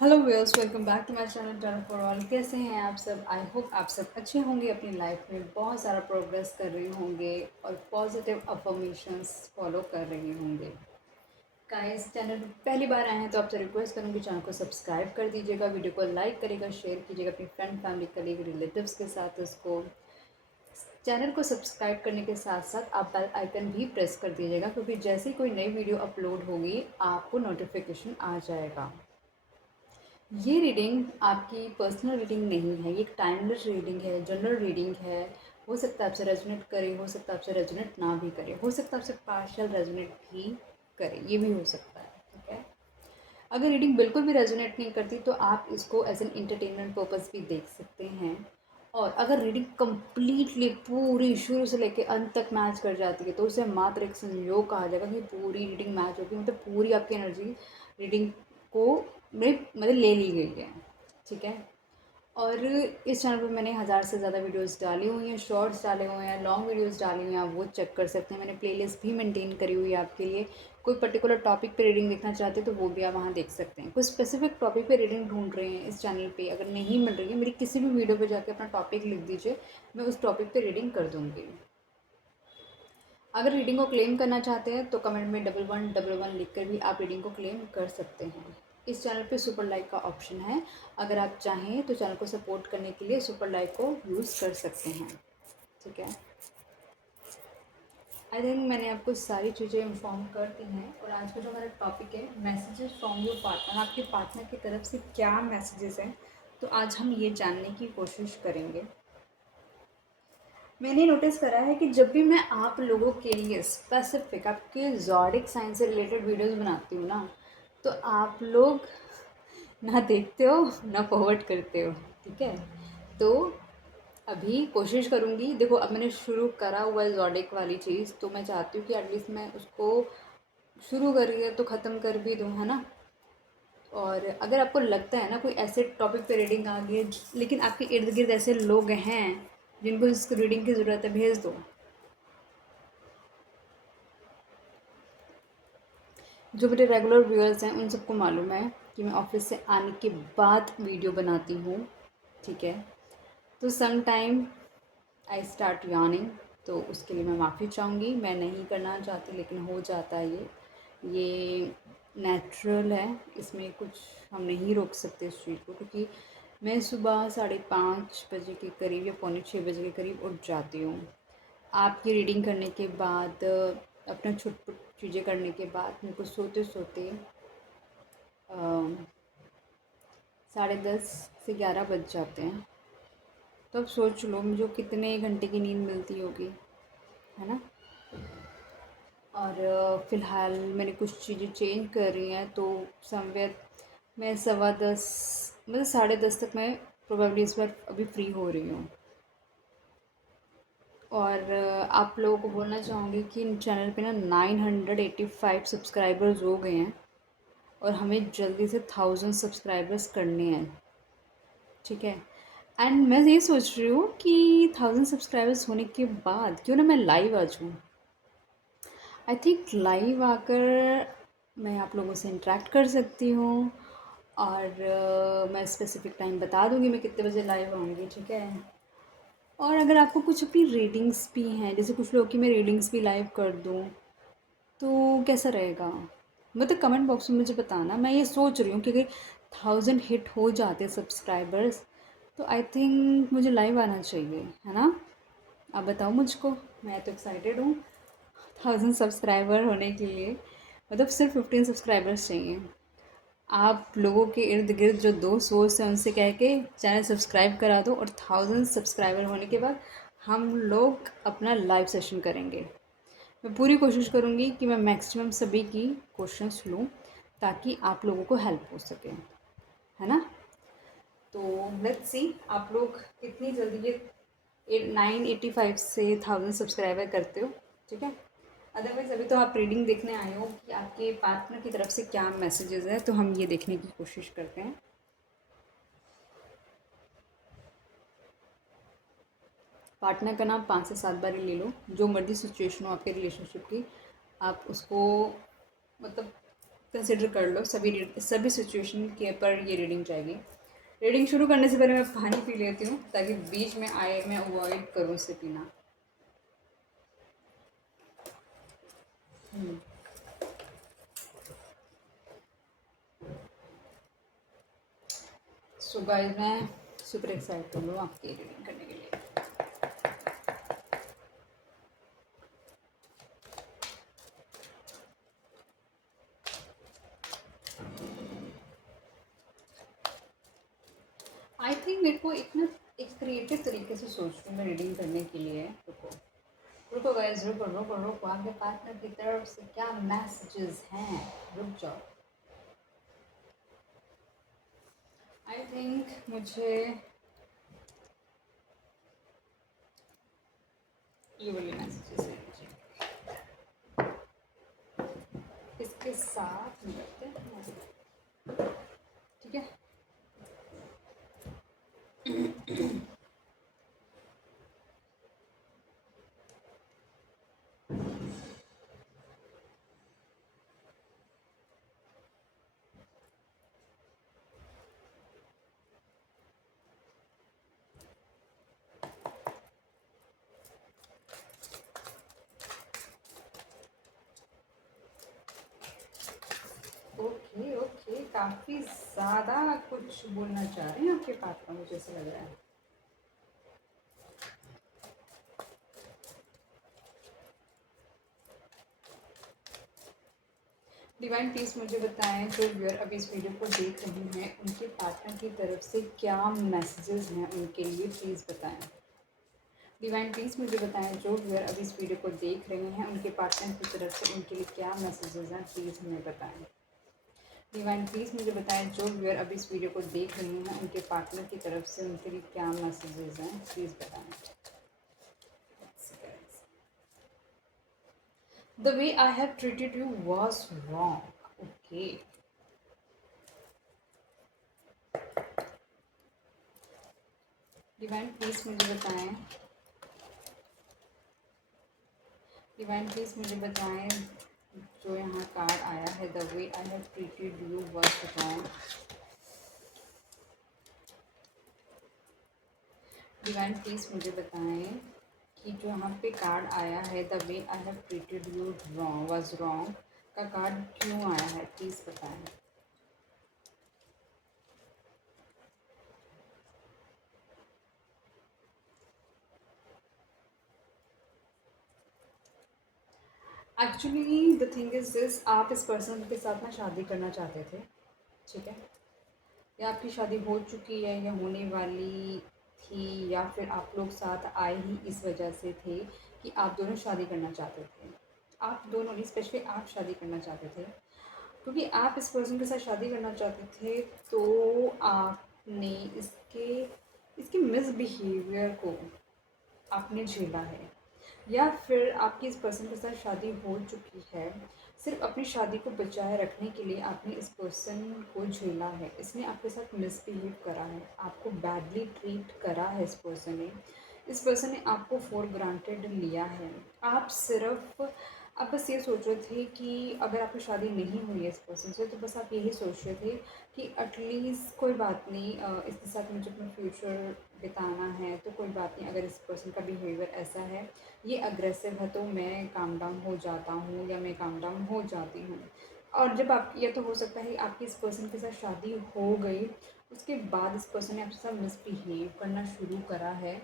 Hello viewers, welcome back to my channel turn for all. कैसे हैं आप सब? आई होप आप सब अच्छे होंगे, अपनी लाइफ में बहुत सारा प्रोग्रेस कर रहे होंगे और पॉजिटिव अफर्मेशंस फॉलो कर रहे होंगे। गाइस, चैनल पर पहली बार आए हैं तो आपसे रिक्वेस्ट करूँगी चैनल को सब्सक्राइब कर दीजिएगा, वीडियो को लाइक करिएगा, शेयर कीजिएगा अपनी फ्रेंड, फैमिली, कलीग, रिलेटिव्स के साथ। उसको चैनल को सब्सक्राइब करने के साथ साथ आप बेल आइकन भी प्रेस कर दीजिएगा, क्योंकि जैसे ही कोई नई वीडियो अपलोड होगी आपको नोटिफिकेशन आ जाएगा। ये रीडिंग आपकी पर्सनल रीडिंग नहीं है, ये एक टाइमलेस रीडिंग है, जनरल रीडिंग है। हो सकता है आपसे रेजोनेट करे, हो सकता है आपसे रेजोनेट ना भी करे, हो सकता है आपसे पार्शियल रेजोनेट भी करे, ये भी हो सकता है। ठीक है, अगर रीडिंग बिल्कुल भी रेजोनेट नहीं करती तो आप इसको एज एन एंटरटेनमेंट पर्पस भी देख सकते हैं। और अगर रीडिंग कंप्लीटली पूरी शुरू से लेकर अंत तक मैच कर जाती है तो उसे मात्र एक संयोग कहा जाएगा कि पूरी रीडिंग मैच होगी, मतलब पूरी आपकी एनर्जी रीडिंग को मतलब ले ली गई है। ठीक है, और इस चैनल पे मैंने 1000 से ज़्यादा वीडियोस डाली हुई हैं, शॉर्ट्स डाले हुए हैं, लॉन्ग वीडियोस डाली हुई हैं, आप वो चेक कर सकते हैं। मैंने प्लेलिस्ट भी मेंटेन करी हुई है आपके लिए। कोई पर्टिकुलर टॉपिक पे रीडिंग देखना चाहते हैं तो वो भी आप वहाँ देख सकते हैं। कोई स्पेसिफिक टॉपिक पे रीडिंग ढूंढ रहे हैं इस चैनल पे, अगर नहीं मिल रही है, मेरी किसी भी वीडियो पे जाके अपना टॉपिक लिख दीजिए, मैं उस टॉपिक पे रीडिंग कर दूँगी। अगर रीडिंग को क्लेम करना चाहते हैं तो कमेंट में 1111 लिख कर भी आप रीडिंग को क्लेम कर सकते हैं। इस चैनल पे सुपर लाइक का ऑप्शन है, अगर आप चाहें तो चैनल को सपोर्ट करने के लिए सुपर लाइक को यूज़ कर सकते हैं। ठीक है, आई थिंक मैंने आपको सारी चीज़ें इन्फॉर्म कर दी हैं। और आज का जो हमारा टॉपिक है मैसेजेस फ्रॉम योर पार्टनर, आपके पार्टनर की तरफ से क्या मैसेजेस हैं, तो आज हम ये जानने की कोशिश करेंगे। मैंने नोटिस करा है कि जब भी मैं आप लोगों के लिए स्पेसिफिक आपके ज़ोडिक साइन से रिलेटेड वीडियोस बनाती हूँ ना, तो आप लोग ना देखते हो ना फॉरवर्ड करते हो। ठीक है, तो अभी कोशिश करूँगी। देखो, अब मैंने शुरू करा हुआ है ज़ोडिक वाली चीज़, तो मैं चाहती हूँ कि एटलीस्ट मैं उसको शुरू करी है तो ख़त्म कर भी दूँ, है ना। और अगर आपको लगता है ना कोई ऐसे टॉपिक पे रीडिंग आ गई है लेकिन आपके इर्द गिर्द ऐसे लोग हैं जिनको इस रीडिंग की ज़रूरत है, भेज दो। जो मेरे रेगुलर व्यूअर्स हैं उन सबको मालूम है कि मैं ऑफिस से आने के बाद वीडियो बनाती हूँ। ठीक है, तो सम टाइम आई स्टार्ट यार्निंग, तो उसके लिए मैं माफ़ी चाहूँगी। मैं नहीं करना चाहती लेकिन हो जाता है, ये नेचुरल है, इसमें कुछ हम नहीं रोक सकते इस चीज़ को। क्योंकि मैं सुबह 5:30 बजे के करीब या 5:45 बजे के करीब उठ जाती हूँ। आपकी रीडिंग करने के बाद, अपना छुट-पुट चीज़ें करने के बाद मेरे को सोते-सोते 10:30 से 11 बज जाते हैं। तो अब सोच लो मुझे कितने घंटे की नींद मिलती होगी, है ना। और फ़िलहाल मैंने कुछ चीज़ें चेंज कर रही हैं, तो समवेयर मैं 10:15 मतलब 10:30 तक मैं प्रोबेबली इस बार अभी फ्री हो रही हूँ। और आप लोगों को बोलना चाहूँगी कि चैनल पे ना 985 सब्सक्राइबर्स हो गए हैं और हमें जल्दी से 1000 सब्सक्राइबर्स करने हैं। ठीक है, एंड मैं ये सोच रही हूँ कि 1000 सब्सक्राइबर्स होने के बाद क्यों ना मैं लाइव आ जाऊँ। आई थिंक लाइव आकर मैं आप लोगों से इंटरेक्ट कर सकती हूँ। और मैं स्पेसिफिक टाइम बता दूँगी मैं कितने बजे लाइव आऊँगी। ठीक है, और अगर आपको कुछ अपनी रीडिंग्स भी हैं, जैसे कुछ लोग की मैं रीडिंग्स भी लाइव कर दूँ, तो कैसा रहेगा? मतलब कमेंट बॉक्स में मुझे बताना। मैं ये सोच रही हूँ कि अगर 1000 हिट हो जाते सब्सक्राइबर्स तो आई थिंक मुझे लाइव आना चाहिए, है ना। आप बताओ मुझको, मैं तो एक्साइटेड हूँ 1000 सब्सक्राइबर होने के लिए। मतलब सिर्फ 15 सब्सक्राइबर्स चाहिए। आप लोगों के इर्द गिर्द जो दोस्त वोस्त हैं उनसे कह के चैनल सब्सक्राइब करा दो, और 1000 सब्सक्राइबर होने के बाद हम लोग अपना लाइव सेशन करेंगे। मैं पूरी कोशिश करूँगी कि मैं मैक्सिमम सभी की क्वेश्चंस लूँ ताकि आप लोगों को हेल्प हो सके, है ना। तो लेट्स सी आप लोग कितनी जल्दी ये 985 से 1000 सब्सक्राइबर करते हो। ठीक है, अदरवाइज़ अभी तो आप रीडिंग देखने आए हो कि आपके पार्टनर की तरफ से क्या मैसेजेस है, तो हम ये देखने की कोशिश करते हैं। पार्टनर का नाम 5 से 7 बार ही ले लो, जो मर्जी सिचुएशन हो आपके रिलेशनशिप की, आप उसको मतलब कंसिडर कर लो। सभी सिचुएशन के पर ये रीडिंग जाएगी। रीडिंग शुरू करने से पहले मैं पानी पी लेती हूँ ताकि बीच में आए मैं अवॉइड करूँ उसे पीना। सो गाइस, मैं सुपर एक्साइटेड हूँ आपकी रीडिंग करने के लिए। आई थिंक मेरे को एक क्रिएटिव तरीके से सोच रही हूँ मैं रीडिंग करने के लिए। रुको रुको गाइस, रुको रुको रुको, आपके पार्टनर की तरफ से क्या मैसेजेस हैं? रुक जाओ। आई थिंक मुझे ये वाले मैसेजेस हैं मुझे। इसके साथ मिलते हैं, ठीक है। ओके ओके, काफ़ी ज़्यादा कुछ बोलना चाह रहे हैं आपके पार्टनर, मुझे ऐसा लग रहा है। डिवाइन प्लीज़ मुझे बताएं जो व्यूअर अभी इस वीडियो को देख रहे हैं उनके पार्टनर की तरफ से क्या मैसेजेस हैं उनके लिए, प्लीज़ बताएं। डिवाइन प्लीज़ मुझे बताएं जो व्यूअर अभी इस वीडियो को देख रहे हैं उनके पार्टनर की तरफ से उनके लिए क्या मैसेजेस हैं, प्लीज़ हमें बताएं। डिवाइन प्लीज़ मुझे बताएं जो व्यूअर अभी इस वीडियो को देख रहे हैं उनके पार्टनर की तरफ से उनके लिए क्या मैसेजेस हैं, प्लीज़ बताएं। The way I have treated you was wrong. Okay. Divine please मुझे बताएं। डिवाइन प्लीज़ मुझे बताएं जो यहाँ कार्ड आया है, the way I have treated you was wrong. Divine please मुझे बताएं कि जो यहाँ पे कार्ड आया है, the way I have treated you wrong was wrong का कार्ड क्यों आया है, प्लीज़ बताएं। Actually the thing is this, आप इस पर्सन के साथ ना शादी करना चाहते थे, ठीक है। या आपकी शादी हो चुकी है या होने वाली थी, या फिर आप लोग साथ आए ही इस वजह से थे कि आप दोनों शादी करना चाहते थे। आप दोनों नहीं, स्पेशली आप शादी करना चाहते थे, क्योंकि आप इस पर्सन के साथ शादी करना चाहते थे तो आपने इसके मिसबिहेवियर को आपने झेला है, या फिर आपकी इस पर्सन के साथ शादी हो चुकी है, सिर्फ अपनी शादी को बचाए रखने के लिए आपने इस पर्सन को झेला है। इसने आपके साथ मिसबिहेव करा है, आपको बैडली ट्रीट करा है इस पर्सन ने आपको फॉर ग्रांटेड लिया है। आप बस ये सोच रहे थे कि अगर आपकी शादी नहीं हुई है इस पर्सन से, तो बस आप यही सोच रहे थे कि एटलीस्ट कोई बात नहीं, इसके साथ मुझे अपना फ्यूचर बिताना है, तो कोई बात नहीं, अगर इस पर्सन का बिहेवियर ऐसा है, ये अग्रेसिव है, तो मैं काम डाउन हो जाता हूँ या मैं काम डाउन हो जाती हूँ। और जब आप, ये तो हो सकता है आपकी इस पर्सन के साथ शादी हो गई, उसके बाद इस पर्सन ने आपके साथ मिसबिहेव करना शुरू करा है,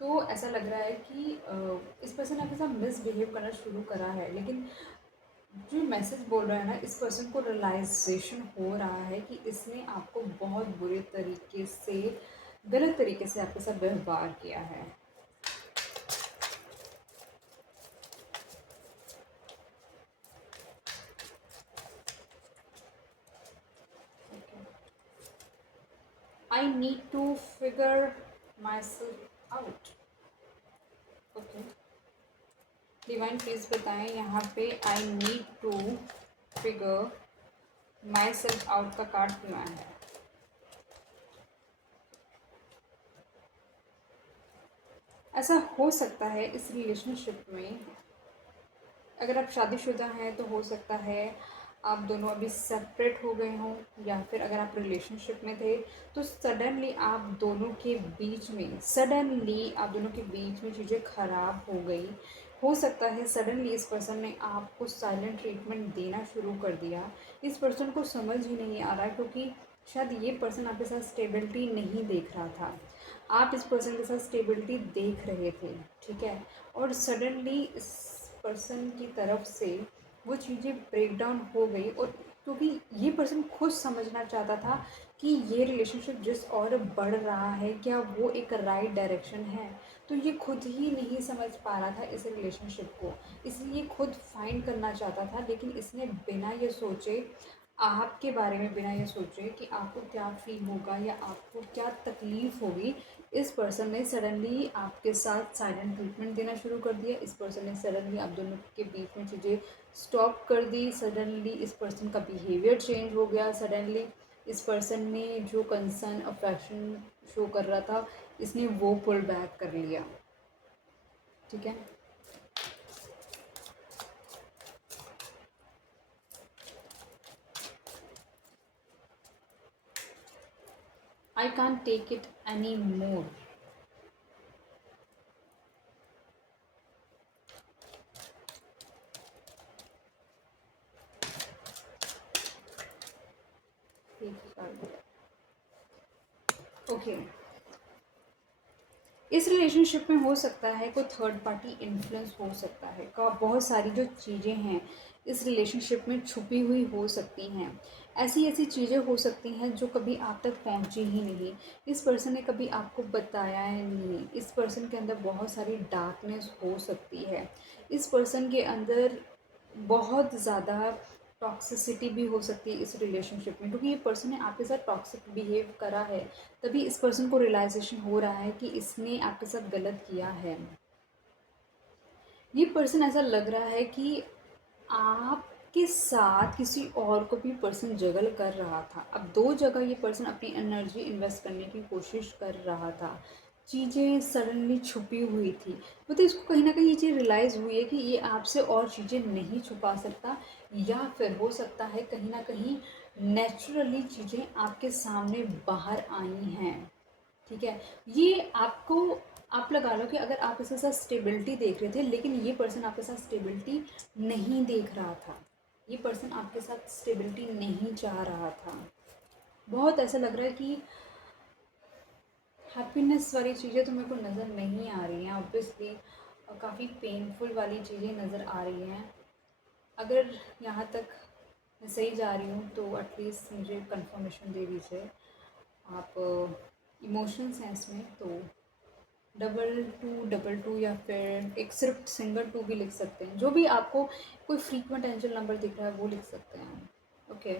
तो ऐसा लग रहा है कि इस पर्सन ने आपके साथ मिसबिहेव करना शुरू करा है। लेकिन जो मैसेज बोल रहा है ना, इस पर्सन को रियलाइजेशन हो रहा है कि इसने आपको बहुत बुरे तरीके से, गलत तरीके से आपके साथ व्यवहार किया है। I need to figure myself out. Okay, divine please बताएं यहाँ पे I need to figure myself out का कार्ड क्यों आया है। ऐसा हो सकता है इस रिलेशनशिप में, अगर आप शादीशुदा हैं तो हो सकता है आप दोनों अभी सेपरेट हो गए हों, या फिर अगर आप रिलेशनशिप में थे तो सडनली आप दोनों के बीच में चीज़ें ख़राब हो गई। हो सकता है सडनली इस पर्सन ने आपको साइलेंट ट्रीटमेंट देना शुरू कर दिया। इस पर्सन को समझ ही नहीं आ रहा, क्योंकि शायद ये पर्सन आपके साथ स्टेबिलिटी नहीं देख रहा था, आप इस पर्सन के साथ स्टेबिलिटी देख रहे थे, ठीक है। और सडनली इस पर्सन की तरफ से वो चीज़ें ब्रेक डाउन हो गई, और क्योंकि ये पर्सन खुद समझना चाहता था कि ये रिलेशनशिप जिस और बढ़ रहा है क्या वो एक राइट डायरेक्शन है, तो ये खुद ही नहीं समझ पा रहा था इस रिलेशनशिप को, इसलिए खुद फाइंड करना चाहता था। लेकिन इसने बिना ये सोचे, आपके बारे में बिना ये सोचे कि आपको क्या फ़ील होगा या आपको क्या तकलीफ़ होगी, इस पर्सन ने सडनली आपके साथ साइलेंट ट्रीटमेंट देना शुरू कर दिया। इस पर्सन ने सडनली आप दोनों के बीच में चीज़ें स्टॉप कर दी। सडनली इस पर्सन का बिहेवियर चेंज हो गया। सडनली इस पर्सन ने जो कंसर्न अफेक्शन शो कर रहा था, इसने वो पुल बैक कर लिया, ठीक है। I can't take it any more. Okay, इस रिलेशनशिप में हो सकता है कोई थर्ड पार्टी इन्फ्लुएंस हो सकता है, का बहुत सारी जो चीज़ें हैं इस रिलेशनशिप में छुपी हुई हो सकती हैं। ऐसी ऐसी चीज़ें हो सकती हैं जो कभी आप तक पहुंची ही नहीं, इस पर्सन ने कभी आपको बताया ही नहीं। इस पर्सन के अंदर बहुत सारी डार्कनेस हो सकती है। इस पर्सन के अंदर बहुत ज़्यादा टॉक्सिसिटी भी हो सकती है इस रिलेशनशिप में, क्योंकि ये पर्सन ने आपके साथ टॉक्सिक बिहेव करा है, तभी इस पर्सन को रियलाइजेशन हो रहा है कि इसने आपके साथ गलत किया है। ये पर्सन ऐसा लग रहा है कि आपके साथ किसी और को भी पर्सन जगल कर रहा था। अब दो जगह ये पर्सन अपनी एनर्जी इन्वेस्ट करने की कोशिश कर रहा था। चीज़ें सडनली छुपी हुई थी, मतलब इसको कहीं ना कहीं ये चीज़ रियलाइज़ हुई है कि ये आपसे और चीज़ें नहीं छुपा सकता, या फिर हो सकता है कहीं ना कहीं नेचुरली चीज़ें आपके सामने बाहर आई हैं, ठीक है। ये आपको, आप लगा लो कि अगर आप इसके साथ स्टेबिलिटी देख रहे थे, लेकिन ये पर्सन आपके साथ स्टेबिलिटी नहीं देख रहा था, ये पर्सन आपके साथ स्टेबिलिटी नहीं चाह रहा था। बहुत ऐसा लग रहा है कि हैप्पीनेस वाली चीज़ें तो मेरे को नज़र नहीं आ रही हैं ऑब्वियसली, काफ़ी पेनफुल वाली चीज़ें नज़र आ रही हैं। अगर यहाँ तक मैं सही जा रही हूँ तो एटलीस्ट मुझे कंफर्मेशन दे दीजिए। आप इमोशंस हैं इसमें तो डबल टू या फिर एक सिर्फ सिंगल टू भी लिख सकते हैं, जो भी आपको कोई फ्रीक्वेंट एंजल नंबर दिख रहा है वो लिख सकते हैं। Okay,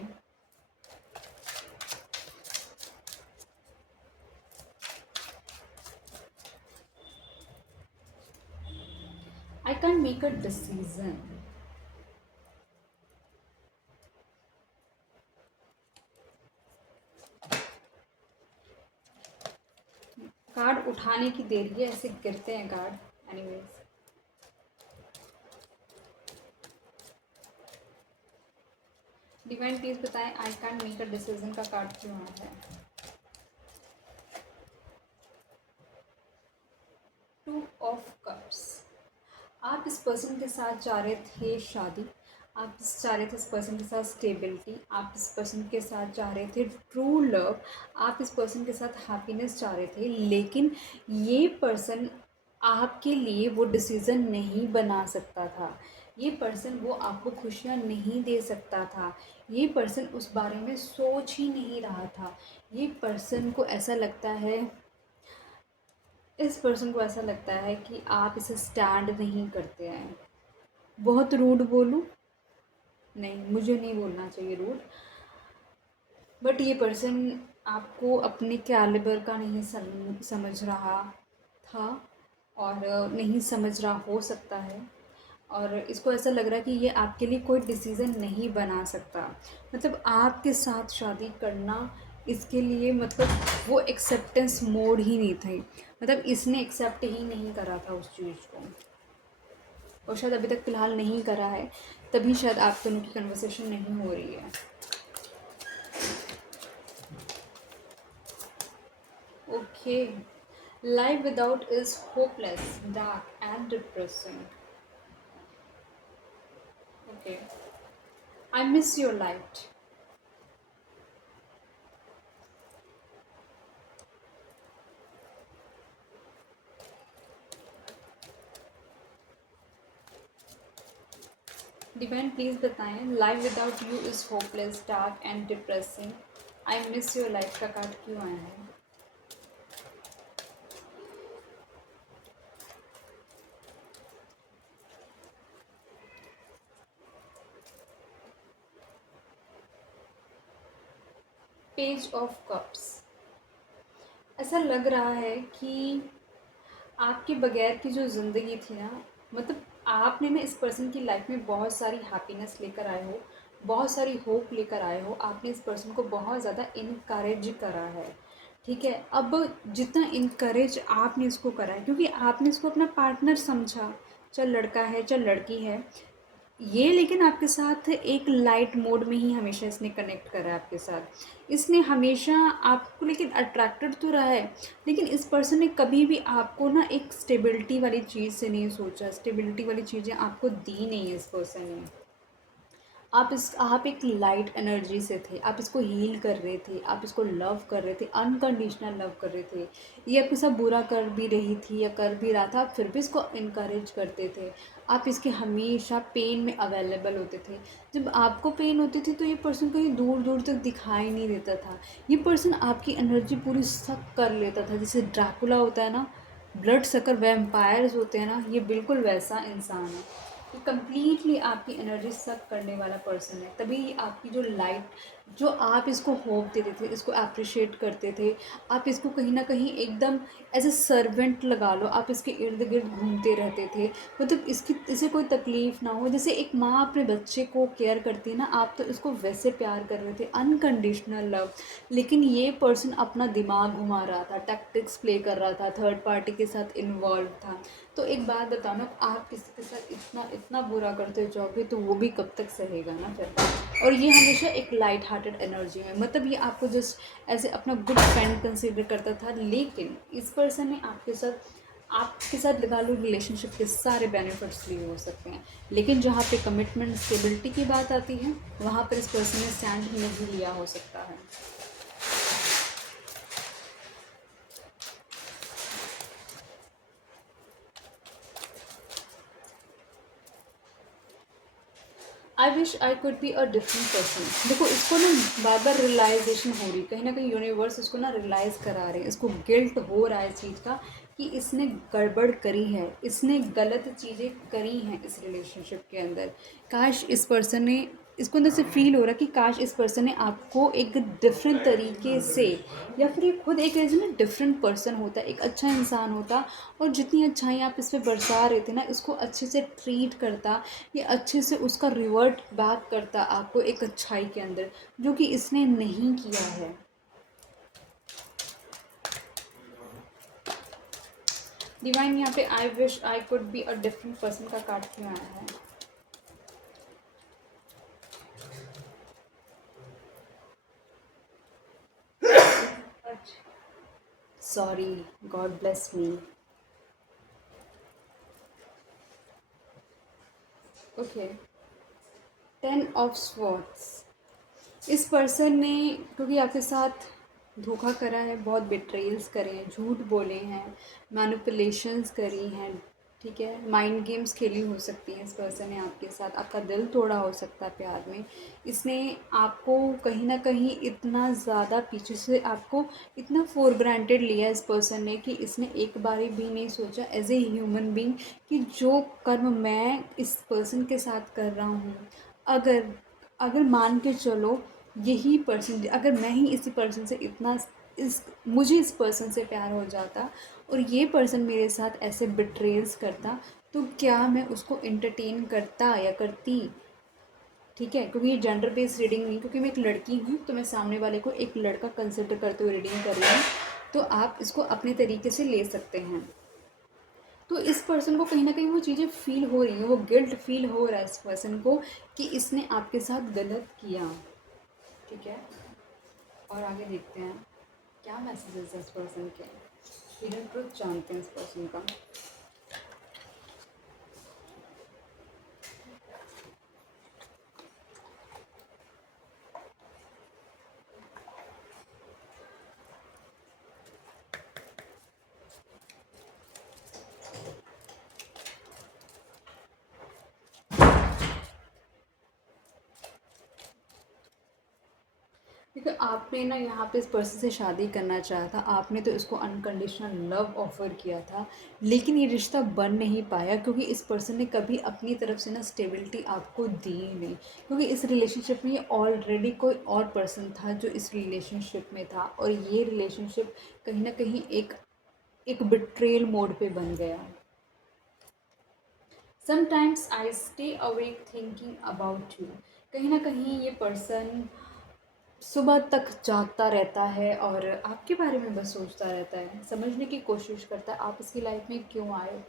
I can make a decision. Card उठाने की देरी है, ऐसे गिरते हैं कार्ड। एनीवेज, डिवाइन प्लीज बताएं I can make a decision का कार्ड क्यों आया है। टू ऑफ कप्स, आप इस पर्सन के साथ चाह रहे थे शादी, आप चाह रहे थे इस पर्सन के साथ स्टेबिलिटी, आप इस पर्सन के साथ चाह रहे थे ट्रू लव, आप इस पर्सन के साथ हैप्पीनेस चाह रहे थे, लेकिन ये पर्सन आपके लिए वो डिसीज़न नहीं बना सकता था। ये पर्सन वो आपको खुशियाँ नहीं दे सकता था। ये पर्सन उस बारे में सोच ही नहीं रहा था। ये पर्सन को ऐसा लगता है, इस पर्सन को ऐसा लगता है कि आप इसे स्टैंड नहीं करते हैं। बहुत रूड बोलूँ? नहीं, मुझे नहीं बोलना चाहिए रूड, बट ये पर्सन आपको अपने कैलिबर का नहीं समझ रहा था, और नहीं समझ रहा हो सकता है, और इसको ऐसा लग रहा है कि ये आपके लिए कोई डिसीज़न नहीं बना सकता। मतलब आपके साथ शादी करना इसके लिए, मतलब वो एक्सेप्टेंस मोड ही नहीं था, मतलब इसने एक्सेप्ट ही नहीं करा था उस चीज़ को। और शायद अभी तक फ़िलहाल नहीं करा है, तभी शायद आप दोनों की कन्वर्सेशन नहीं हो रही है। Okay, life without is hopeless, dark and depressing. Okay, I miss your light. Divine please बताएं, life without you is hopeless, dark and depressing, I miss your life का कार्ड क्यों आया है? Page of cups. ऐसा लग रहा है कि आपके बगैर की जो ज़िंदगी थी ना, मतलब आपने ना इस पर्सन की लाइफ में बहुत सारी हैप्पीनेस लेकर आए हो, बहुत सारी होप लेकर आए हो, आपने इस पर्सन को बहुत ज़्यादा इनकरेज करा है। ठीक है, अब जितना इनकरेज आपने इसको करा है, क्योंकि आपने इसको अपना पार्टनर समझा, चल लड़का है चल लड़की है ये, लेकिन आपके साथ एक लाइट मोड में ही हमेशा इसने कनेक्ट करा है आपके साथ। इसने हमेशा आपको लेकिन अट्रैक्टेड तो रहा है, लेकिन इस पर्सन ने कभी भी आपको ना एक स्टेबिलिटी वाली चीज़ से नहीं सोचा, स्टेबिलिटी वाली चीज़ें आपको दी नहीं है इस पर्सन ने। आप एक लाइट एनर्जी से थे, आप इसको हील कर रहे थे, आप इसको लव कर रहे थे, अनकंडीशनल लव कर रहे थे। ये आपके साथ बुरा कर भी रही थी या कर भी रहा था, आप फिर भी इसको इनकरेज करते थे। आप इसके हमेशा पेन में अवेलेबल होते थे। जब आपको पेन होती थी तो ये पर्सन कहीं दूर दूर तक दिखाई नहीं देता था। ये पर्सन आपकी एनर्जी पूरी सक कर लेता था, जैसे ड्रैकुला होता है ना, ब्लड सकर वैम्पायर्स होते हैं ना, ये बिल्कुल वैसा इंसान है। ये कम्प्लीटली आपकी एनर्जी सक करने वाला पर्सन है। तभी आपकी जो लाइट, जो आप इसको होप देते थे, इसको अप्रिशिएट करते थे, आप इसको कहीं ना कहीं एकदम एज ए सर्वेंट लगा लो, आप इसके इर्द गिर्द घूमते रहते थे। मतलब इसकी इसे कोई तकलीफ़ ना हो, जैसे एक माँ अपने बच्चे को केयर करती है ना, आप तो इसको वैसे प्यार कर रहे थे, अनकंडीशनल लव। लेकिन ये पर्सन अपना दिमाग घुमा रहा था, टैक्टिक्स प्ले कर रहा था, थर्ड पार्टी के साथ इन्वॉल्व था। तो एक बात बताओ ना, आप किसी के साथ इतना इतना बुरा करते जाओगे तो वो भी कब तक सहेगा ना फिर। और ये हमेशा एक लाइट हार्टेड एनर्जी में, मतलब ये आपको जस्ट ऐसे अपना गुड फ्रेंड कंसिडर करता था, लेकिन इस पर्सन ने आपके साथ लगा लो रिलेशनशिप के सारे बेनिफिट्स लिए हो सकते हैं, लेकिन जहाँ पे कमिटमेंट स्टेबिलिटी की बात आती है वहाँ पर इस पर्सन ने स्टैंड नहीं लिया हो सकता है। I wish I could be a different person. देखो इसको ना बार बार रियलाइजेशन हो रही, कहीं ना कहीं यूनिवर्स इसको ना रियलाइज़ करा रहे हैं, इसको गिल्ट हो रहा है इस चीज़ का कि इसने गड़बड़ करी है, इसने गलत चीज़ें करी हैं इस रिलेशनशिप के अंदर। काश इस पर्सन ने, इसको अंदर से फील हो रहा कि काश इस पर्सन ने आपको एक डिफरेंट तरीके से, या फिर ये खुद एक ऐसे ना डिफरेंट पर्सन होता, एक अच्छा इंसान होता, और जितनी अच्छाई आप इस पर बरसा रहे थे ना, इसको अच्छे से ट्रीट करता, ये अच्छे से उसका रिवर्ट बैक करता आपको एक अच्छाई के अंदर, जो कि इसने नहीं किया है। डिवाइन यहाँ पे I wish I could be a different person का कार्ड क्यों आया है? Sorry, God bless me. Okay, 10 of swords. इस पर्सन ने, क्योंकि आपके साथ धोखा करा है, बहुत बिट्रेल्स करे हैं, झूठ बोले हैं, मैनिपुलेशंस करी हैं, ठीक है, माइंड गेम्स खेली हो सकती हैं इस पर्सन ने आपके साथ, आपका दिल तोड़ा हो सकता है प्यार में। इसने आपको कहीं ना कहीं इतना ज़्यादा पीछे से आपको इतना फॉर ग्रांटेड लिया इस पर्सन ने कि इसने एक बारी भी नहीं सोचा एज ए ह्यूमन बीइंग कि जो कर्म मैं इस पर्सन के साथ कर रहा हूँ, अगर अगर मान के चलो यही पर्सन, अगर मैं ही इसी पर्सन से इतना, इस मुझे इस पर्सन से प्यार हो जाता और ये पर्सन मेरे साथ ऐसे बिट्रेल्स करता, तो क्या मैं उसको एंटरटेन करता या करती? ठीक है, क्योंकि ये जेंडर बेस्ड रीडिंग नहीं, क्योंकि मैं एक लड़की हूँ तो मैं सामने वाले को एक लड़का कंसिडर करते हुए रीडिंग कर रही हूँ, तो आप इसको अपने तरीके से ले सकते हैं। तो इस पर्सन को कहीं ना कहीं वो चीज़ें फील हो रही हैं, वो गिल्ट फील हो रहा है इस पर्सन को कि इसने आपके साथ गलत किया। ठीक है, और आगे देखते हैं क्या मैसेजेस है इस पर्सन के। हिडन ट्रुथ जानते हैं इस पर्सन का। देखो, आपने ना यहाँ पे इस पर्सन से शादी करना चाहा था, आपने तो इसको अनकंडीशनल लव ऑफ़र किया था, लेकिन ये रिश्ता बन नहीं पाया क्योंकि इस पर्सन ने कभी अपनी तरफ से ना स्टेबिलिटी आपको दी नहीं। क्योंकि इस रिलेशनशिप में ये ऑलरेडी कोई और पर्सन था जो इस रिलेशनशिप में था, और ये रिलेशनशिप कहीं ना कहीं एक एक बिट्रेयल मोड पे बन गया। Sometimes I stay awake thinking about you. कहीं ना कहीं ये पर्सन सुबह तक जागता रहता है और आपके बारे में बस सोचता रहता है, समझने की कोशिश करता है आप इसकी लाइफ में क्यों आए,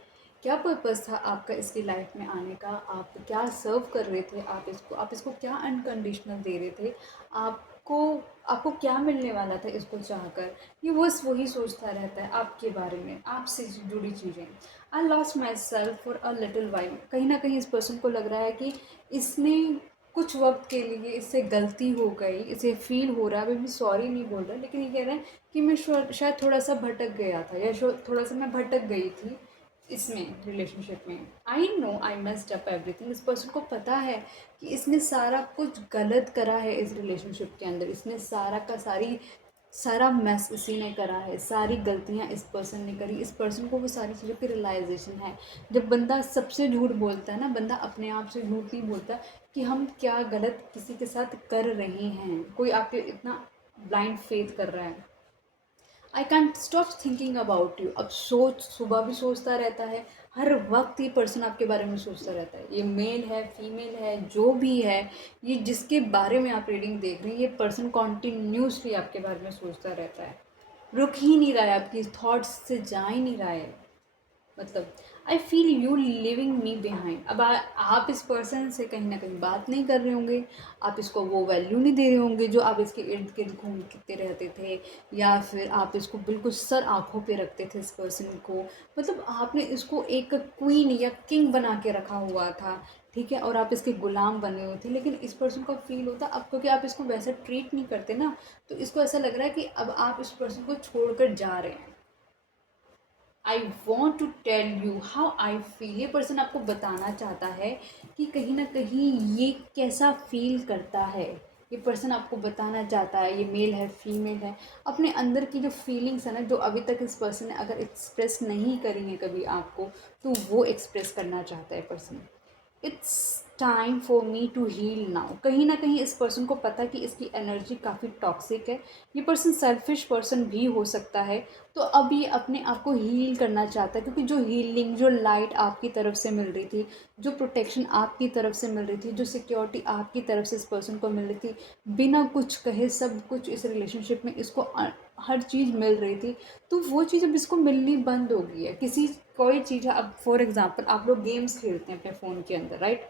क्या पर्पस था आपका इसकी लाइफ में आने का, आप क्या सर्व कर रहे थे, आप इसको क्या अनकंडीशनल दे रहे थे, आपको आपको क्या मिलने वाला था इसको चाहकर। ये बस वही सोचता रहता है आपके बारे में, आपसे जुड़ी चीज़ें। I lost my self for a little while. कहीं ना कहीं इस पर्सन को लग रहा है कि इसने कुछ वक्त के लिए इससे गलती हो गई, इसे फील हो रहा है, अभी भी सॉरी नहीं बोल रहा, लेकिन ये कह रहे हैं कि मैं शायद थोड़ा सा भटक गया था, या थोड़ा सा मैं भटक गई थी इसमें रिलेशनशिप में। I know I messed up everything. इस पर्सन को पता है कि इसने सारा कुछ गलत करा है इस रिलेशनशिप के अंदर, इसने सारा मैस इसी ने करा है, सारी गलतियाँ इस पर्सन ने करी। इस पर्सन को वो सारी चीज़ों की रियलाइजेशन है। जब बंदा सबसे झूठ बोलता है ना, बंदा अपने आप से झूठ नहीं बोलता कि हम क्या गलत किसी के साथ कर रहे हैं, कोई आपके इतना ब्लाइंड फेथ कर रहा है। I can't stop thinking about you. अब सुबह भी सोचता रहता है, हर वक्त ये पर्सन आपके बारे में सोचता रहता है। ये मेल है, फीमेल है, जो भी है, ये जिसके बारे में आप रीडिंग देख रहे हैं, ये पर्सन कॉन्टीन्यूसली आपके बारे में सोचता रहता है, रुक ही नहीं रहा है, आपकी थॉट्स से जा ही नहीं रहा है। मतलब I feel you living me behind. अब आप इस पर्सन से कहीं ना कहीं बात नहीं कर रहे होंगे, आप इसको वो वैल्यू नहीं दे रहे होंगे जो आप इसके इर्द गिर्द घूमते रहते थे, या फिर आप इसको बिल्कुल सर आँखों पे रखते थे इस पर्सन को। मतलब आपने इसको एक क्वीन या किंग बना के रखा हुआ था, ठीक है, और आप इसके गुलाम बने हुए थे। लेकिन इस पर्सन को फील होता, अब क्योंकि आप इसको वैसा ट्रीट नहीं करते ना, तो इसको ऐसा लग रहा है कि अब आप इस पर्सन को छोड़कर जा रहे हैं। I want to tell you how I feel. ये पर्सन आपको बताना चाहता है कि कहीं ना कहीं ये कैसा फील करता है। ये पर्सन आपको बताना चाहता है, ये मेल है, फीमेल है, अपने अंदर की जो फीलिंग्स है ना, जो अभी तक इस पर्सन ने अगर एक्सप्रेस नहीं करी है कभी आपको, तो वो एक्सप्रेस करना चाहता है person. It's time for me to heal now. कहीं ना कहीं इस पर्सन को पता कि इसकी एनर्जी काफ़ी टॉक्सिक है, ये पर्सन सेल्फिश पर्सन भी हो सकता है। तो अब ये अपने आप को हील करना चाहता है, क्योंकि जो हीलिंग, जो लाइट आपकी तरफ से मिल रही थी, जो प्रोटेक्शन आपकी तरफ से मिल रही थी, जो सिक्योरिटी आपकी तरफ से इस पर्सन को मिल रही थी, बिना कुछ कहे सब कुछ इस रिलेशनशिप में इसको हर चीज़ मिल रही थी, तो वो चीज़ अब इसको मिलनी बंद हो गई है। कोई चीज़ है, अब फॉर एग्जांपल आप लोग गेम्स खेलते हैं अपने फ़ोन के अंदर, राइट,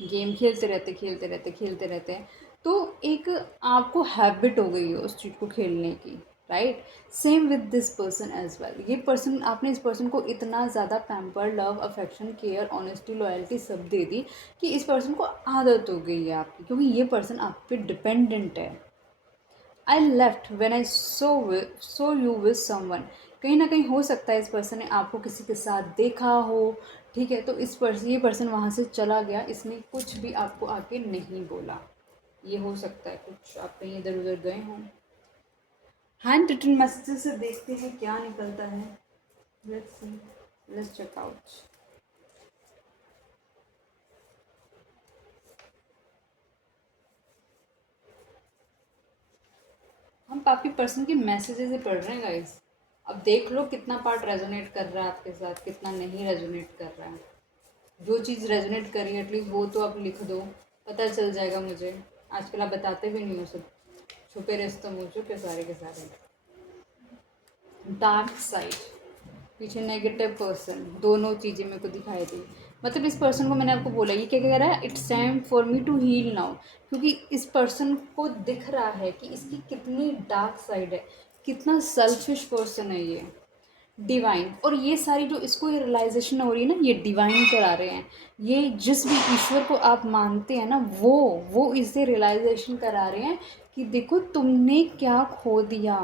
गेम खेलते रहते हैं, तो एक आपको हैबिट हो गई है उस चीज़ को खेलने की, right. Same with this person as well. ये पर्सन, आपने इस पर्सन को इतना ज़्यादा pamper, love, affection, care, honesty, loyalty सब दे दी कि इस पर्सन को आदत हो गई है आपकी, क्योंकि ये पर्सन आप पे डिपेंडेंट है। I left when I so you with someone. कहीं ना कहीं हो सकता है इस पर्सन ने आपको किसी के साथ देखा हो, ठीक है, तो ये पर्सन वहाँ से चला गया, इसने कुछ भी आपको आके नहीं बोला। ये हो सकता है कुछ आप कहीं इधर उधर गए हों। हैंड रिटन मैसेजेस से देखते हैं क्या निकलता है। Let's see, let's check out. हम काफ़ी पर्सन के मैसेजेस ही पढ़ रहे हैं गाइस। अब देख लो कितना पार्ट रेजोनेट कर रहा है आपके साथ, कितना नहीं रेजोनेट कर रहा है। जो चीज़ रेजोनेट करी एटलीस्ट वो तो आप लिख दो, पता चल जाएगा मुझे। आजकल आप बताते भी नहीं हो, सब छुपे रिश्तों हो चुके सारे के सारे। डार्क साइड, पीछे नेगेटिव पर्सन, दोनों चीज़ें मेरे को दिखाई दी। मतलब इस पर्सन को मैंने आपको बोला ये क्या कह रहा है, it's time for me to heal now, क्योंकि इस पर्सन को दिख रहा है कि इसकी कितनी डार्क साइड है, कितना सेल्फिश पर्सन है ये। डिवाइन, और ये सारी जो इसको ये रियलाइजेशन हो रही है ना, ये डिवाइन करा रहे हैं। ये जिस भी ईश्वर को आप मानते हैं ना, वो इसे रियलाइजेशन करा रहे हैं कि देखो तुमने क्या खो दिया।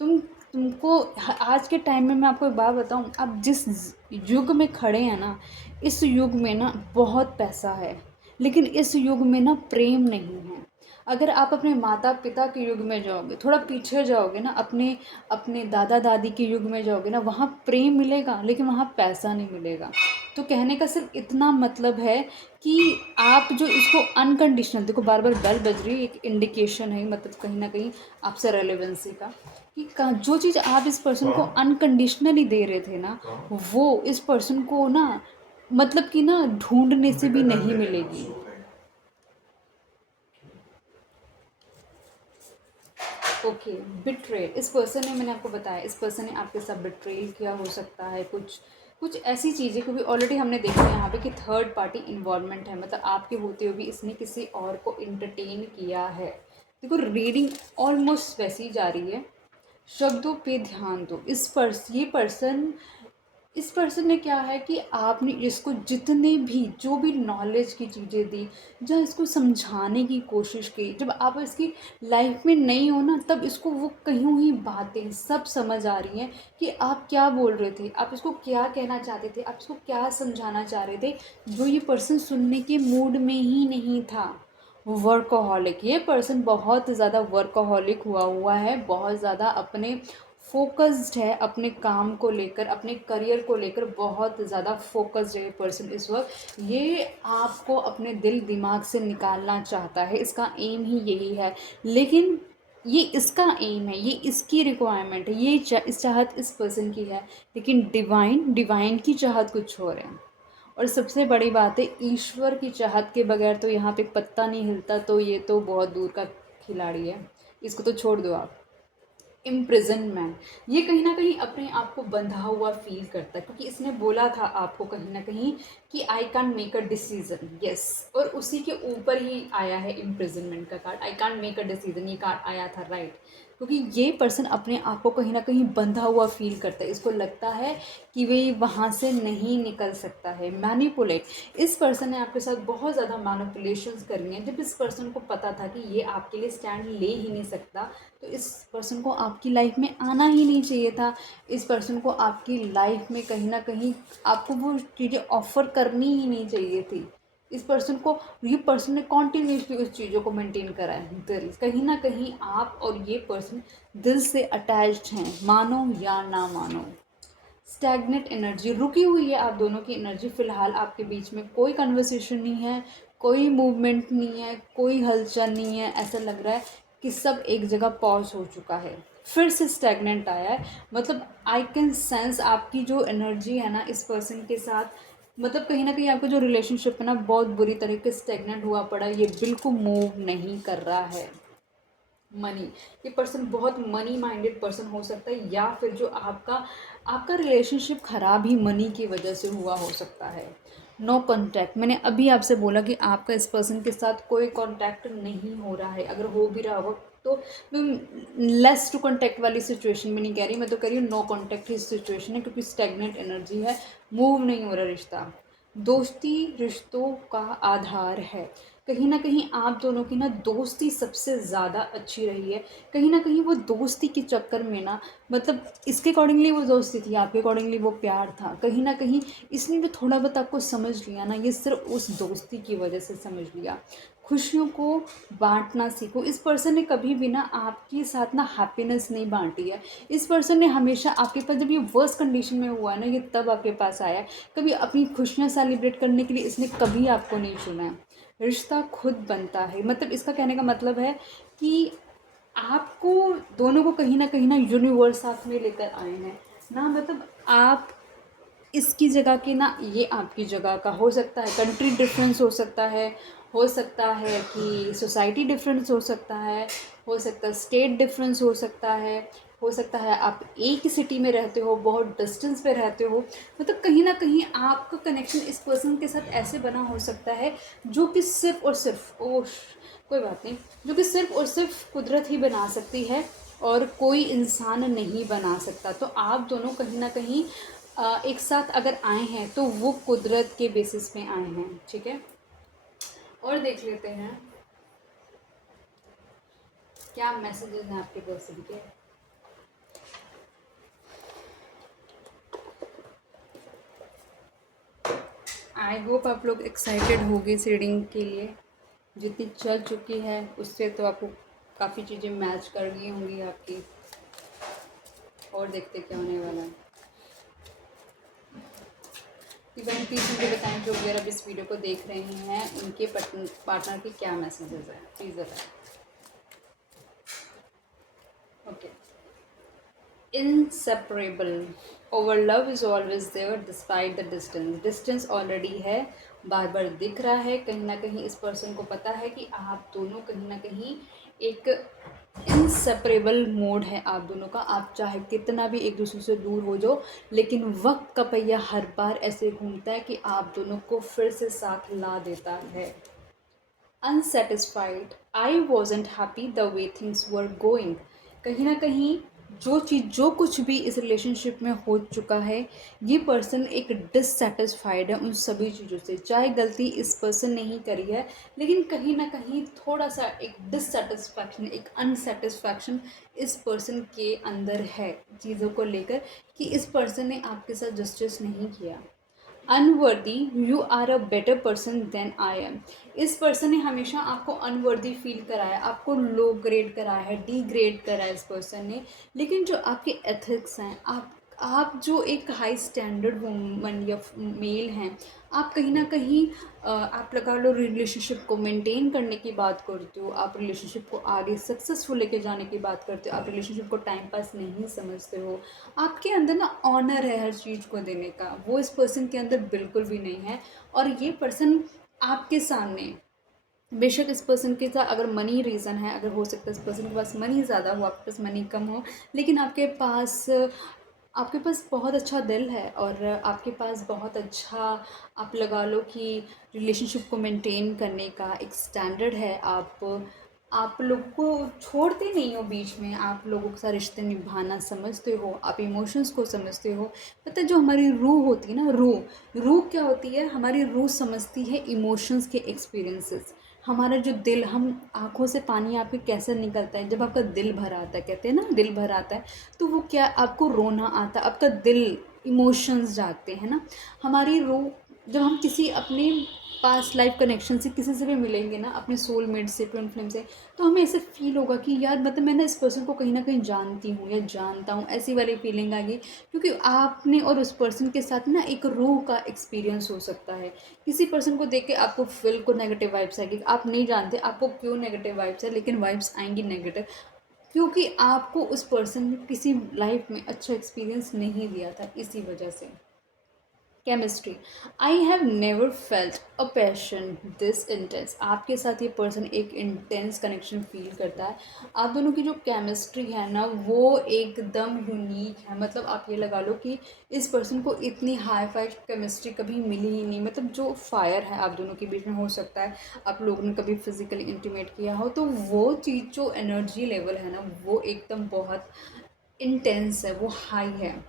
तुम तुमको आज के टाइम में मैं आपको एक बात बताऊं, आप जिस युग में खड़े हैं ना, इस युग में ना बहुत पैसा है, लेकिन इस युग में ना प्रेम नहीं है। अगर आप अपने माता पिता के युग में जाओगे, थोड़ा पीछे जाओगे ना, अपने अपने दादा दादी के युग में जाओगे ना, वहाँ प्रेम मिलेगा लेकिन वहाँ पैसा नहीं मिलेगा। तो कहने का सिर्फ इतना मतलब है कि आप जो इसको अनकंडीशनल, देखो बार बार बेल बज रही है, एक इंडिकेशन है, मतलब कहीं ना कहीं आपसे रेलेवेंसी का, कि जो चीज़ आप इस पर्सन को अनकंडीशनली दे रहे थे ना, वो इस पर्सन को ना मतलब कि ना ढूंढने से भी नहीं मिलेगी। ओके, बिट्रेल, इस पर्सन ने, मैंने आपको बताया इस पर्सन ने आपके साथ बिट्रेल किया हो सकता है, कुछ कुछ ऐसी चीज़ें, क्योंकि ऑलरेडी हमने देखा है यहाँ पे कि थर्ड पार्टी इन्वॉल्वमेंट है, मतलब आपके होते हुए भी इसने किसी और को इंटरटेन किया है। देखो रीडिंग ऑलमोस्ट वैसी जा रही है, शब्दों पे ध्यान दो। ये पर्सन, इस पर्सन ने क्या है कि आपने इसको जितने भी जो भी नॉलेज की चीज़ें दी, जहाँ इसको समझाने की कोशिश की, जब आप इसकी लाइफ में नहीं हो ना, तब इसको वो कहीं ही बातें सब समझ आ रही हैं कि आप क्या बोल रहे थे, आप इसको क्या कहना चाहते थे, आप इसको क्या समझाना चाह रहे थे, जो ये पर्सन सुनने के मूड में ही नहीं था। वर्कोहॉलिक, ये पर्सन बहुत ज़्यादा वर्कोहॉलिक हुआ है, बहुत ज़्यादा अपने फोकस्ड है, अपने काम को लेकर, अपने करियर को लेकर बहुत ज़्यादा फोकस्ड है ये पर्सन इस वक्त। ये आपको अपने दिल दिमाग से निकालना चाहता है, इसका एम ही यही है, लेकिन ये इसका एम है, ये इसकी रिक्वायरमेंट है, ये इस चाहत इस पर्सन की है, लेकिन डिवाइन की चाहत कुछ और है। और सबसे बड़ी बात है, ईश्वर की चाहत के बगैर तो यहाँ पे पत्ता नहीं हिलता, तो ये तो बहुत दूर का खिलाड़ी है, इसको तो छोड़ दो आप। इम्प्रिजनमेंट, ये कहीं ना कहीं अपने आप को बंधा हुआ फील करता है, क्योंकि इसने बोला था आपको कहीं ना कहीं कि I can't make a decision, yes, और उसी के ऊपर ही आया है इम्प्रिजनमेंट का card, I can't make a decision, ये कार्ड आया था, राइट। क्योंकि ये पर्सन अपने आप को कहीं ना कहीं बंधा हुआ फील करता है, इसको लगता है कि वे वहाँ से नहीं निकल सकता है। मैनिपुलेट, इस पर्सन ने आपके साथ बहुत ज़्यादा मैनिपुलेशंस करी हैं, जब इस पर्सन को पता था कि ये आपके लिए स्टैंड ले ही नहीं सकता, तो इस पर्सन को आपकी लाइफ में आना ही नहीं चाहिए था। इस पर्सन को आपकी लाइफ में कहीं ना कहीं आपको वो चीज़ें ऑफ़र करनी ही नहीं चाहिए थी। इस पर्सन को, ये पर्सन ने कॉन्टिन्यूसली उस चीज़ों को मेंटेन करा है। दिल, कहीं ना कहीं आप और ये पर्सन दिल से अटैच्ड हैं, मानो या ना मानो। स्टैग्नेट एनर्जी, रुकी हुई है आप दोनों की एनर्जी फ़िलहाल, आपके बीच में कोई कन्वर्सेशन नहीं है, कोई मूवमेंट नहीं है, कोई हलचल नहीं है, ऐसा लग रहा है कि सब एक जगह पॉज हो चुका है, फिर से स्टैग्नेंट आया है। मतलब आई कैन सेंस आपकी जो एनर्जी है ना इस पर्सन के साथ, मतलब कहीं ना कहीं आपका जो रिलेशनशिप है ना बहुत बुरी तरीके से स्टैग्नेंट हुआ पड़ा है, ये बिल्कुल मूव नहीं कर रहा है। मनी, ये पर्सन बहुत मनी माइंडेड पर्सन हो सकता है, या फिर जो आपका आपका रिलेशनशिप ख़राब ही मनी की वजह से हुआ हो सकता है। नो कॉन्टैक्ट, मैंने अभी आपसे बोला कि आपका इस पर्सन के साथ कोई कॉन्टैक्ट नहीं हो रहा है, अगर हो भी रहा हो तो लेस टू कॉन्टैक्ट वाली सिचुएशन में नहीं कह रही, मैं तो कह रही हूँ नो कॉन्टैक्ट ही सिचुएशन है, क्योंकि स्टैग्नेंट एनर्जी है, मूव नहीं हो रहा रिश्ता। दोस्ती रिश्तों का आधार है, कहीं ना कहीं आप दोनों की ना दोस्ती सबसे ज़्यादा अच्छी रही है, कहीं ना कहीं वो दोस्ती के चक्कर में ना, मतलब इसके अकॉर्डिंगली वो दोस्ती थी, आपके अकॉर्डिंगली वो प्यार था, कहीं ना कहीं इसने जो थोड़ा बहुत आपको समझ लिया ना, ये सिर्फ उस दोस्ती की वजह से समझ लिया। खुशियों को बांटना सीखो, इस पर्सन ने कभी भी ना आपके साथ ना हैप्पीनेस नहीं बांटी है, इस पर्सन ने हमेशा आपके पास, जब ये वर्स्ट कंडीशन में हुआ है ना, ये तब आपके पास आया है, कभी अपनी खुशियाँ सेलिब्रेट करने के लिए इसने कभी आपको नहीं चुना है। रिश्ता खुद बनता है, मतलब इसका कहने का मतलब है कि आपको दोनों को कहीं ना यूनिवर्स साथ में लेकर आए हैं ना, मतलब आप इसकी जगह की ना ये आपकी जगह का, हो सकता है कंट्री डिफरेंस हो सकता है कि सोसाइटी डिफरेंस हो सकता है स्टेट डिफरेंस हो सकता है, हो सकता है आप एक ही सिटी में रहते हो, बहुत डिस्टेंस पे रहते हो, मतलब कहीं ना कहीं आपका कनेक्शन इस पर्सन के साथ ऐसे बना हो सकता है जो कि सिर्फ और सिर्फ कोई बात नहीं, जो कि सिर्फ और सिर्फ कुदरत ही बना सकती है और कोई इंसान नहीं बना सकता। तो आप दोनों कहीं ना कहीं एक साथ अगर आए हैं तो वो कुदरत के बेसिस पे आए हैं, ठीक है। और देख लेते हैं क्या मैसेजेस हैं आपके पर्सन के। आई होप आप लोग एक्साइटेड होंगे इस रीडिंग के लिए। जितनी चल चुकी है उससे तो आपको काफ़ी चीज़ें मैच कर गई होंगी आपकी। और देखते क्या होने वाला है। इवन प्लीज़ मुझे बताएं जो भी अब इस वीडियो को देख रहे हैं उनके पार्टनर के क्या मैसेजेस हैं, प्लीज़ बताएं। Okay, inseparable, our love is always there despite the distance already है, बार बार दिख रहा है, कहीं ना कहीं इस पर्सन को पता है कि आप दोनों कहीं ना कहीं एक इनसेपरेबल मोड है आप दोनों का। आप चाहे कितना भी एक दूसरे से दूर हो जाओ, लेकिन वक्त का पहिया हर बार ऐसे घूमता है कि आप दोनों को फिर से साथ ला देता है। Unsatisfied, I wasn't happy the way things were going, कहीं ना कहीं जो चीज़ जो कुछ भी इस रिलेशनशिप में हो चुका है, ये पर्सन एक डिससेटिस्फाइड है उन सभी चीज़ों से। चाहे गलती इस पर्सन ने ही करी है, लेकिन कहीं ना कहीं थोड़ा सा एक डिससेटिस्फैक्शन, एक अनसेटिस्फैक्शन इस पर्सन के अंदर है चीज़ों को लेकर, कि इस पर्सन ने आपके साथ जस्टिस नहीं किया। Unworthy, you are a better person than I am, इस पर्सन ने हमेशा आपको अनवर्दी फील कराया, आपको लो ग्रेड कराया है, डी ग्रेड करा है इस पर्सन ने। लेकिन जो आपके एथिक्स हैं, आप जो एक हाई स्टैंडर्ड वुमन या मेल हैं, आप कहीं ना कहीं आप लगा लो रिलेशनशिप को मेंटेन करने की बात करते हो, आप रिलेशनशिप को आगे सक्सेसफुल लेके जाने की बात करते हो, आप रिलेशनशिप को टाइम पास नहीं समझते हो। आपके अंदर ना ऑनर है हर चीज़ को देने का, वो इस पर्सन के अंदर बिल्कुल भी नहीं है। और ये पर्सन आपके सामने, बेशक इस पर्सन के साथ अगर मनी रीज़न है, अगर हो सकता है इस पर्सन के पास मनी ज़्यादा हो, आपके पास मनी कम हो, लेकिन आपके पास बहुत अच्छा दिल है और आपके पास बहुत अच्छा, आप लगा लो कि रिलेशनशिप को मेंटेन करने का एक स्टैंडर्ड है। आप लोग को छोड़ते नहीं हो बीच में, आप लोगों के साथ रिश्ते निभाना समझते हो, आप इमोशंस को समझते हो। पता है जो हमारी रूह होती है ना, रूह क्या होती है, हमारी रूह समझती है इमोशंस के एक्सपीरियंसेस। हमारा जो दिल, हम आँखों से पानी आपके कैसे निकलता है जब आपका दिल भर आता है, कहते हैं ना दिल भर आता है, तो वो क्या, आपको रोना आता है, आपका दिल, इमोशंस जागते हैं ना। हमारी रूह, जब हम किसी अपने पास्ट लाइफ कनेक्शन से किसी से भी मिलेंगे ना, अपने सोलमेट से, ट्विन फ्लेम से, तो हमें ऐसे फील होगा कि यार मतलब मैं ना इस पर्सन को कहीं ना कहीं जानती हूँ या जानता हूँ, ऐसी वाली फीलिंग आएगी। क्योंकि आपने और उस पर्सन के साथ ना एक रूह का एक्सपीरियंस हो सकता है। किसी पर्सन को देख के आपको फील को नेगेटिव वाइब्स आएगी, आप नहीं जानते आपको क्यों नेगेटिव वाइब्स है, लेकिन वाइब्स आएंगी नेगेटिव, क्योंकि आपको उस पर्सन ने किसी लाइफ में अच्छा एक्सपीरियंस नहीं दिया था, इसी वजह से। Chemistry, I have never felt a passion this intense, आपके साथ ये पर्सन एक इंटेंस कनेक्शन फील करता है। आप दोनों की जो केमिस्ट्री है ना वो एकदम यूनिक है, मतलब आप ये लगा लो कि इस पर्सन को इतनी हाई फाई केमिस्ट्री कभी मिली ही नहीं। मतलब जो फायर है आप दोनों के बीच में, हो सकता है आप लोगों ने कभी फिजिकली इंटीमेट किया हो, तो वो चीज़ जो एनर्जी लेवल है ना वो एकदम बहुत इंटेंस है, वो हाई है।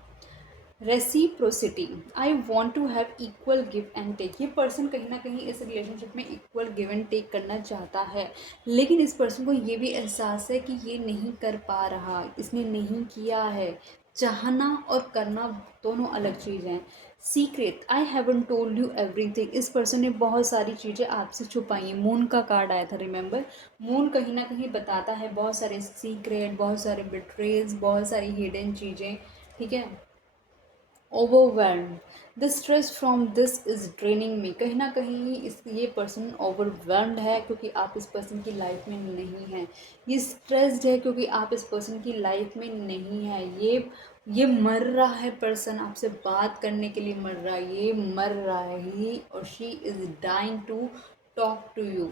Reciprocity, I want to have equal give and take, ये पर्सन कहीं ना कहीं इस रिलेशनशिप में इक्वल गिव एंड टेक करना चाहता है, लेकिन इस पर्सन को ये भी एहसास है कि ये नहीं कर पा रहा, इसने नहीं किया है। चाहना और करना दोनों अलग चीज़ हैं। Secret, I haven't told you everything, इस पर्सन ने बहुत सारी चीज़ें आपसे छुपाई हैं। मून का कार्ड आया था, रिमेंबर, मून कहीं ना कहीं बताता है बहुत सारे सीक्रेट, बहुत सारे बिट्रेज, बहुत सारी हिडन चीज़ें, ठीक है। Overwhelm, the stress from this is draining me, कहीं ना कहीं इस ये पर्सन ओवरवेल्म्ड है क्योंकि आप इस पर्सन की लाइफ में नहीं हैं। ये स्ट्रेस्ड है क्योंकि आप इस पर्सन की लाइफ में नहीं है। ये मर रहा है पर्सन, आपसे बात करने के लिए मर रहा है, ये मर रहा है, ही और she is dying to talk to you.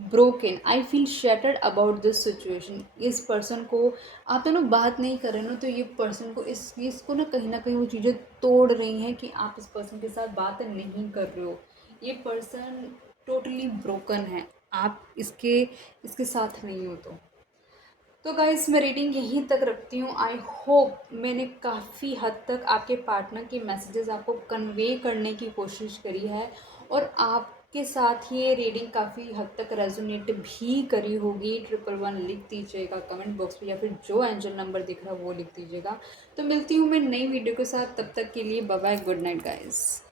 Broken, I feel shattered about this situation. इस पर्सन को आप दोनों बात नहीं कर रहे ना, तो ये पर्सन को इस चीज़ को ना कहीं वो चीज़ें तोड़ रही हैं कि आप इस पर्सन के साथ बात नहीं कर रहे हो। ये पर्सन टोटली ब्रोकन है, आप इसके साथ नहीं हो। तो गाइस मैं रीडिंग यहीं तक रखती हूँ। आई होप मैंने काफ़ी हद तक आपके पार्टनर के मैसेजेस आपको कन्वे करने की कोशिश करी है, और आपके साथ ये रीडिंग काफ़ी हद तक रेजोनेट भी करी होगी। 111 लिख दीजिएगा कमेंट बॉक्स में, या फिर जो एंजल नंबर दिख रहा है वो लिख दीजिएगा। तो मिलती हूँ मैं नई वीडियो के साथ, तब तक के लिए bye bye, good night guys.